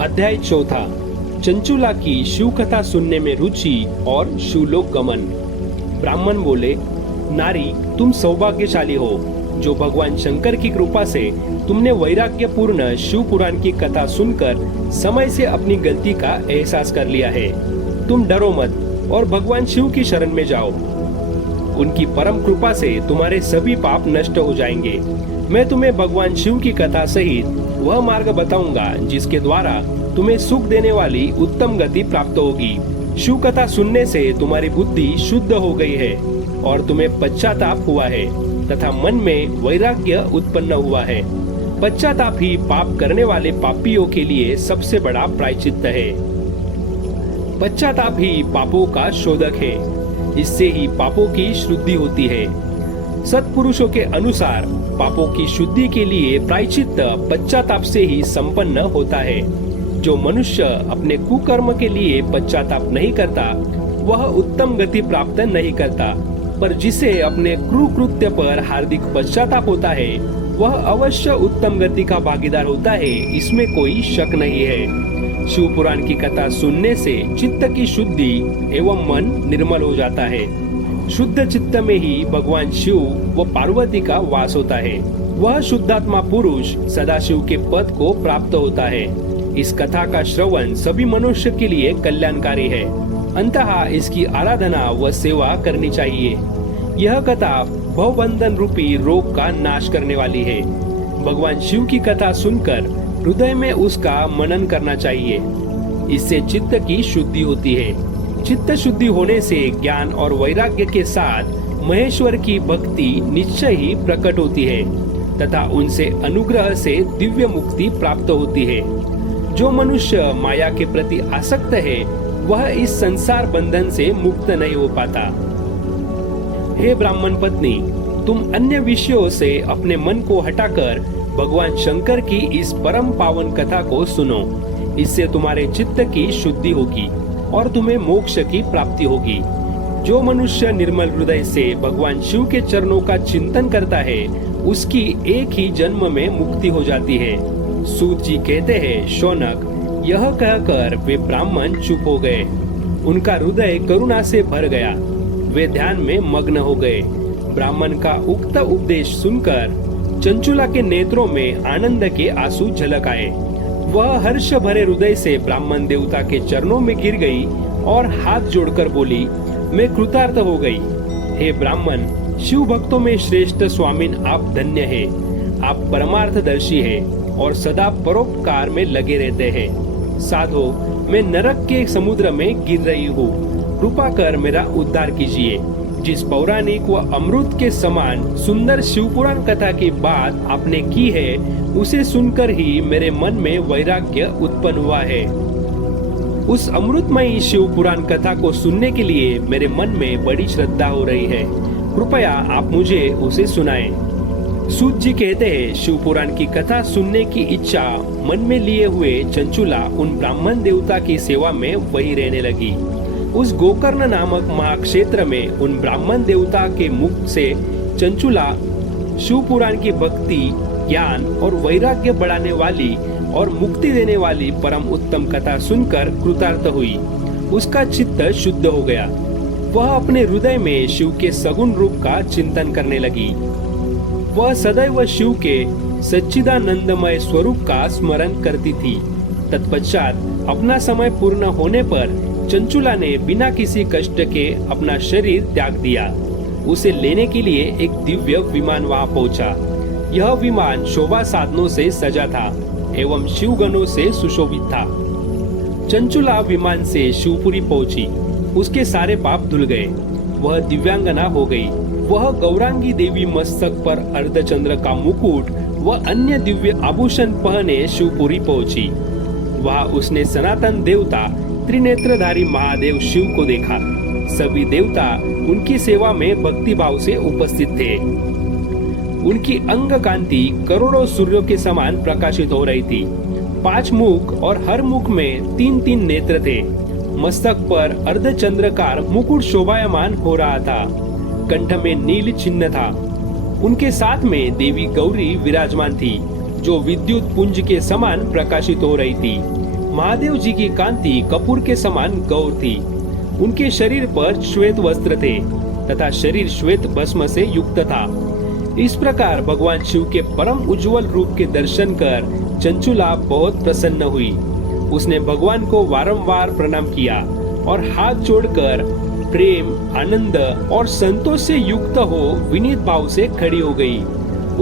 अध्याय 4। चंचुला की शिव कथा सुनने में रुचि और शिवलोक गमन। ब्राह्मण बोले, नारी तुम सौभाग्यशाली हो जो भगवान शंकर की कृपा से तुमने वैराग्यपूर्ण शिव पुराण की कथा सुनकर समय से अपनी गलती का एहसास कर लिया है। तुम डरो मत और भगवान शिव की शरण में जाओ। उनकी परम कृपा से तुम्हारे सभी पाप नष्ट हो जाएंगे। मैं तुम्हें भगवान शिव की कथा सहित वह मार्ग बताऊंगा जिसके द्वारा तुम्हें सुख देने वाली उत्तम गति प्राप्त होगी। शिव कथा सुनने से तुम्हारी बुद्धि शुद्ध हो गई है और तुम्हें पश्चाताप हुआ है तथा मन में वैराग्य उत्पन्न हुआ है। पश्चाताप ही पाप करने वाले पापियों के लिए सबसे बड़ा प्रायश्चित्त है। पश्चाताप ही पापों का शोधक है। इससे ही पापों की शुद्धि होती है। सत्पुरुषों के अनुसार पापों की शुद्धि के लिए प्रायश्चित्त पश्चाताप से ही संपन्न होता है। जो मनुष्य अपने कुकर्म के लिए पश्चाताप नहीं करता वह उत्तम गति प्राप्त नहीं करता, पर जिसे अपने क्रूकृत्य पर हार्दिक पश्चाताप होता है वह अवश्य उत्तम गति का भागीदार होता है, इसमें कोई शक नहीं है। शिव पुराण की कथा सुनने से चित्त की शुद्धि एवं मन निर्मल हो जाता है। शुद्ध चित्त में ही भगवान शिव व पार्वती का वास होता है। वह शुद्धात्मा पुरुष सदाशिव के पद को प्राप्त होता है। इस कथा का श्रवण सभी मनुष्य के लिए कल्याणकारी है। अंततः इसकी आराधना व सेवा करनी चाहिए। यह कथा भवबंधन रूपी रोग का नाश करने वाली है। भगवान शिव की कथा सुनकर हृदय में उसका मनन करना चाहिए। इससे चित्त की शुद्धि होती है। चित्त शुद्धि होने से ज्ञान और वैराग्य के साथ महेश्वर की भक्ति निश्चय ही प्रकट होती है तथा उनसे अनुग्रह से दिव्य मुक्ति प्राप्त होती है। जो मनुष्य माया के प्रति आसक्त है वह इस संसार बंधन से मुक्त नहीं हो पाता। हे ब्राह्मण पत्नी, तुम अन्य विषयों से अपने मन को हटाकर भगवान शंकर की इस परम पावन कथा को सुनो। इससे तुम्हारे चित्त की शुद्धि होगी और तुम्हें मोक्ष की प्राप्ति होगी। जो मनुष्य निर्मल हृदय से भगवान शिव के चरणों का चिंतन करता है उसकी एक ही जन्म में मुक्ति हो जाती है। सूत जी कहते हैं, शौनक, यह कहकर वे ब्राह्मण चुप हो गए। उनका हृदय करुणा से भर गया। वे ध्यान में मग्न हो गए। ब्राह्मण का उक्त उपदेश सुनकर चंचुला के नेत्रों में आनंद के आंसू झलक आए। वह हर्ष भरे हृदय से ब्राह्मण देवता के चरणों में गिर गई और हाथ जोड़कर बोली, मैं कृतार्थ हो गई। हे ब्राह्मण, शिव भक्तों में श्रेष्ठ स्वामिन आप धन्य है। आप परमार्थदर्शी है और सदा परोपकार में लगे रहते हैं। साधो, मैं नरक के समुद्र में गिर रही हूँ। कृपा कर मेरा उद्धार कीजिए। जिस पौराणिक व अमृत के समान सुंदर शिवपुराण कथा की बात आपने की है उसे सुनकर ही मेरे मन में वैराग्य उत्पन्न हुआ है। उस अमृतमयी शिव पुराण कथा को सुनने के लिए मेरे मन में बड़ी श्रद्धा हो रही है। कृपया आप मुझे उसे सुनाएं। सूत जी कहते हैं, शिव पुराण की कथा सुनने की इच्छा मन में लिए हुए चंचुला उन ब्राह्मण देवता की सेवा में वही रहने लगी। उस गोकर्ण नामक महाक्षेत्र में उन ब्राह्मण देवता के मुख से चंचुला शिव पुराण की भक्ति, ज्ञान और वैराग्य बढ़ाने वाली और मुक्ति देने वाली परम उत्तम कथा सुनकर कृतार्थ हुई। उसका चित्त शुद्ध हो गया। वह अपने हृदय में शिव के सगुण रूप का चिंतन करने लगी। वह सदैव शिव के सच्चिदानंदमय स्वरूप का स्मरण करती थी। तत्पश्चात अपना समय पूर्ण होने पर चंचुला ने बिना किसी कष्ट के अपना शरीर त्याग दिया। उसे लेने के लिए एक दिव्य विमान वहां पहुंचा। यह विमान शोभा साधनों से सजा था एवं शिवगणों से सुशोभित था। चंचुला विमान से शिवपुरी पहुंची। उसके सारे पाप धुल गए। वह दिव्यांगना हो गई। वह गौरांगी देवी मस्तक पर अर्धचंद्र का मुकुट व अन्य दिव्य आभूषण पहने शिवपुरी पहुंची। वहां उसने सनातन देवता त्रिनेत्रधारी महादेव शिव को देखा। सभी देवता उनकी सेवा में भक्ति भाव से उपस्थित थे। उनकी अंग कांति करोड़ों सूर्यों के समान प्रकाशित हो रही थी। 5 मुख और हर मुख में 3-3 नेत्र थे। मस्तक पर अर्धचंद्रकार मुकुट शोभायमान हो रहा था। कंठ में नील चिन्ह था। उनके साथ में देवी गौरी विराजमान थी, जो विद्युत पुंज के समान प्रकाशित हो रही थी। महादेव जी की कांति कपूर के समान गौर थी। उनके शरीर पर श्वेत वस्त्र थे तथा शरीर श्वेत भस्म से युक्त था। इस प्रकार भगवान शिव के परम उज्जवल रूप के दर्शन कर चंचुला बहुत प्रसन्न हुई। उसने भगवान को वारंवार प्रणाम किया और हाथ जोड़कर प्रेम, आनंद और संतोष से युक्त हो विनीत भाव से खड़ी हो गई।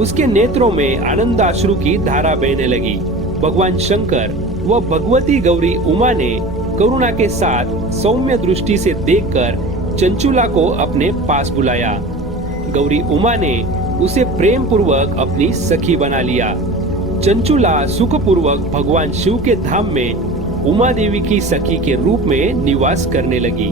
उसके नेत्रों में आनंद अश्रु की धारा बहने लगी। भगवान शंकर व भगवती गौरी उमा ने करुणा के साथ सौम्य दृष्टि से देखकर चंचुला को अपने पास बुलाया। गौरी उमा ने उसे प्रेम पूर्वक अपनी सखी बना लिया। चंचुला सुखपूर्वक भगवान शिव के धाम में उमा देवी की सखी के रूप में निवास करने लगी।